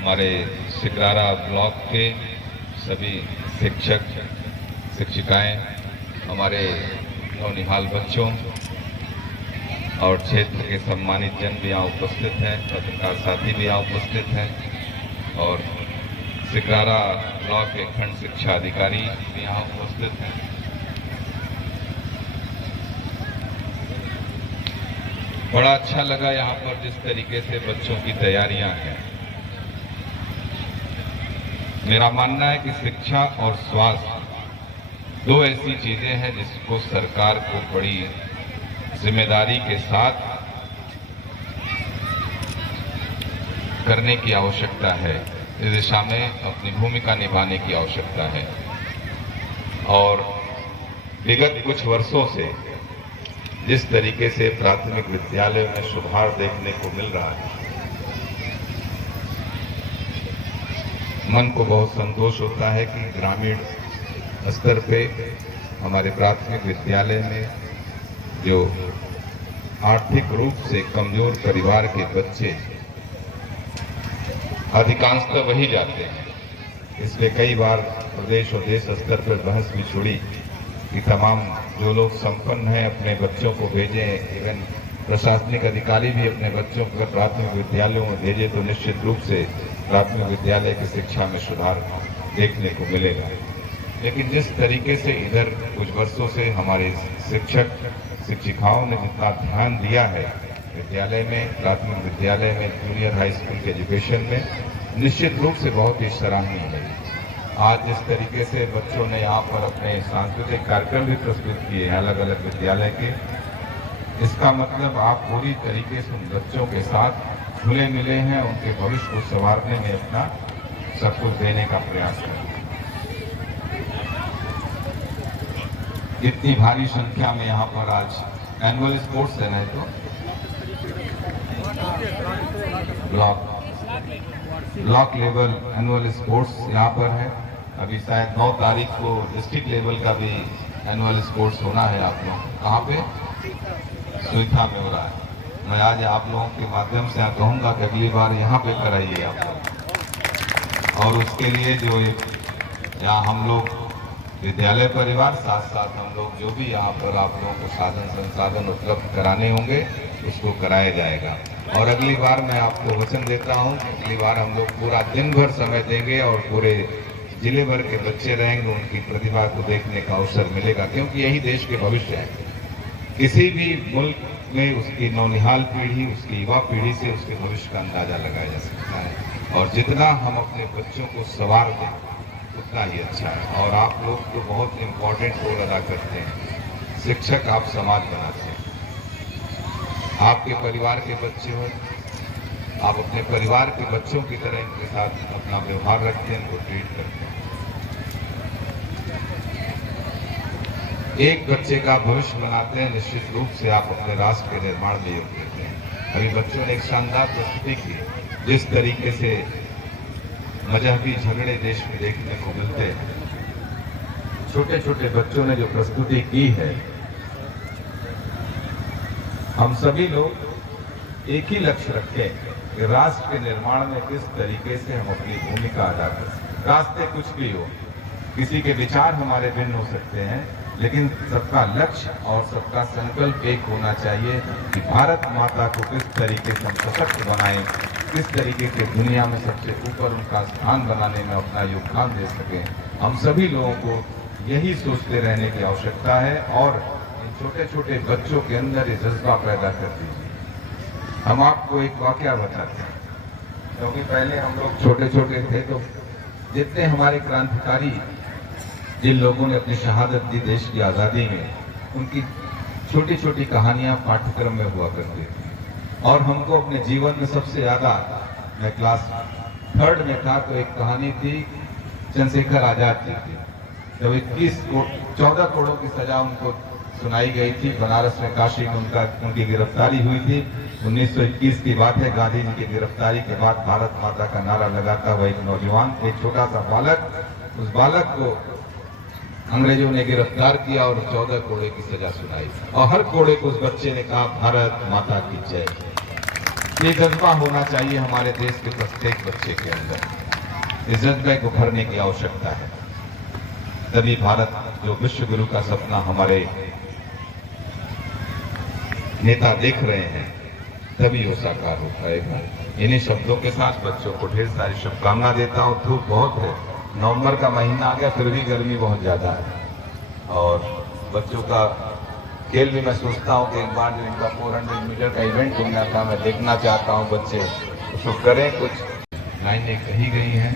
हमारे सिकरारा ब्लॉक के सभी शिक्षक शिक्षिकाएं, हमारे नौनिहाल बच्चों और क्षेत्र के सम्मानित जन भी यहाँ उपस्थित हैं, पत्रकार साथी भी यहाँ उपस्थित हैं और सिकरारा ब्लॉक के खंड शिक्षा अधिकारी भी यहाँ उपस्थित हैं। बड़ा अच्छा लगा यहाँ पर जिस तरीके से बच्चों की तैयारियां हैं। मेरा मानना है कि शिक्षा और स्वास्थ्य दो ऐसी चीजें हैं जिसको सरकार को बड़ी जिम्मेदारी के साथ करने की आवश्यकता है, इस दिशा में अपनी भूमिका निभाने की आवश्यकता है। और विगत कुछ वर्षों से जिस तरीके से प्राथमिक विद्यालय में सुधार देखने को मिल रहा है, मन को बहुत संतोष होता है कि ग्रामीण स्तर पे हमारे प्राथमिक विद्यालय में जो आर्थिक रूप से कमजोर परिवार के बच्चे अधिकांशतः वही जाते हैं। इसलिए कई बार प्रदेश और देश स्तर पर बहस भी छुड़ी कि तमाम जो लोग संपन्न हैं अपने बच्चों को भेजें, इवन प्रशासनिक अधिकारी भी अपने बच्चों को प्राथमिक विद्यालयों में भेजे तो निश्चित रूप से प्राथमिक विद्यालय की शिक्षा में सुधार देखने को मिलेगा। लेकिन जिस तरीके से इधर कुछ वर्षों से हमारे शिक्षक शिक्षिकाओं ने जितना ध्यान दिया है विद्यालय में, प्राथमिक विद्यालय में, जूनियर हाई स्कूल के एजुकेशन में, निश्चित रूप से बहुत ही सराहनीय है। आज जिस तरीके से बच्चों ने यहाँ पर अपने सांस्कृतिक कार्यक्रम भी प्रस्तुत किए हैं अलग अलग विद्यालय के, इसका मतलब आप पूरी तरीके से उन बच्चों के साथ घुले मिले हैं, उनके भविष्य को संवारने में अपना सब कुछ देने का प्रयास करें। इतनी भारी संख्या में यहाँ पर आज एनुअल स्पोर्ट्स है ना, तो ब्लॉक लेवल एनुअल स्पोर्ट्स यहाँ पर है। अभी शायद 9 तारीख को डिस्ट्रिक्ट लेवल का भी एनुअल स्पोर्ट्स होना है। आप लोग कहाँ पे? सुईथा में हो रहा है। मैं आज आप लोगों के माध्यम से कहूँगा कि अगली बार यहाँ पे कराइए आप लोग। और उसके लिए जो यहाँ हम लोग विद्यालय परिवार साथ साथ हम लोग जो भी यहाँ पर आप लोगों को साधन संसाधन उपलब्ध कराने होंगे उसको कराया जाएगा। और अगली बार मैं आपको वचन देता हूँ कि अगली बार हम लोग पूरा दिन भर समय देंगे और पूरे जिले भर के बच्चे रहेंगे, उनकी प्रतिभा को देखने का अवसर मिलेगा, क्योंकि यही देश के भविष्य है। किसी भी मुल्क में उसकी नौनिहाल पीढ़ी, उसकी युवा पीढ़ी से उसके भविष्य का अंदाजा लगाया जा सकता है। और जितना हम अपने बच्चों को संवार दें उतना ही अच्छा है। और आप लोग तो बहुत इम्पोर्टेंट रोल अदा करते हैं। शिक्षक आप समाज बनाते हैं। आपके परिवार के बच्चे हो, आप अपने परिवार के बच्चों की तरह इनके साथ अपना व्यवहार रखते हैं, उनको ट्रीट करते हैं। एक बच्चे का भविष्य बनाते हैं, निश्चित रूप से आप अपने राष्ट्र के निर्माण में योग देते हैं। अभी बच्चों ने एक शानदार प्रस्तुति की, जिस तरीके से मजहबी झगड़े देश में देखने को मिलते हैं। छोटे छोटे बच्चों ने जो प्रस्तुति की है, हम सभी लोग एक ही लक्ष्य रखते हैं कि राष्ट्र के निर्माण में किस तरीके से हम अपनी भूमिका अदा कर सकते। रास्ते कुछ भी हो, किसी के विचार हमारे भिन्न हो सकते हैं, लेकिन सबका लक्ष्य और सबका संकल्प एक होना चाहिए कि भारत माता को किस तरीके से हम सशक्त बनाएं, किस तरीके से दुनिया में सबसे ऊपर उनका स्थान बनाने में अपना योगदान दे सकें। हम सभी लोगों को यही सोचते रहने की आवश्यकता है और इन छोटे छोटे बच्चों के अंदर ये जज्बा पैदा कर दीजिए। हम आपको एक वाकया बताते हैं, क्योंकि पहले हम लोग छोटे छोटे थे तो जितने हमारे क्रांतिकारी जिन लोगों ने अपनी शहादत दी देश की आज़ादी में, उनकी छोटी छोटी कहानियां पाठ्यक्रम में हुआ करती थी। और हमको अपने जीवन में सबसे ज़्यादा, मैं क्लास 3rd में था तो एक कहानी थी चंद्रशेखर आज़ाद जी की। जब 14 करोड़ों की सजा उनको सुनाई गई थी, बनारस में काशी में उनकी गिरफ्तारी हुई थी। 1921 की बात है। गांधी जी की गिरफ्तारी के बाद भारत माता का नारा लगाता हुआ एक नौजवान, एक छोटा सा बालक, उस बालक को अंग्रेजों ने गिरफ्तार किया और 14 कोड़े की सजा सुनाई। और हर कोड़े को उस बच्चे ने कहा, भारत माता की जय। ये जज्बा होना चाहिए हमारे देश के प्रत्येक बच्चे के अंदर। इस जज्बे को भरने की आवश्यकता है, तभी भारत जो विश्व गुरु का सपना हमारे नेता देख रहे हैं, तभी वो साकार हो पाएगा। इन्हीं शब्दों के साथ बच्चों को ढेर सारी शुभकामना देता हूँ। धूप बहुत है, नवंबर का महीना आ गया, फिर भी गर्मी बहुत ज़्यादा है। और बच्चों का खेल भी मैं सोचता हूँ कि एक बार जो इनका 400 मीटर का इवेंट होना था, मैं देखना चाहता हूँ बच्चे उसको करें। कुछ लाइनें कही गई हैं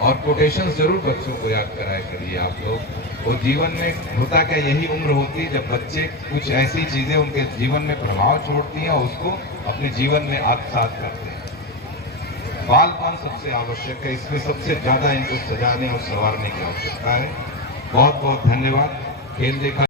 और कोटेशन जरूर बच्चों को याद कराया करिए आप लोग। वो जीवन में होता क्या, यही उम्र होती है जब बच्चे कुछ ऐसी चीज़ें उनके जीवन में प्रभाव छोड़ती हैं और उसको अपने जीवन में आत्मसात करते हैं। बालपन सबसे आवश्यक है, इसमें सबसे ज़्यादा इनको सजाने और संवारने की आवश्यकता है। बहुत बहुत धन्यवाद। खेल देखा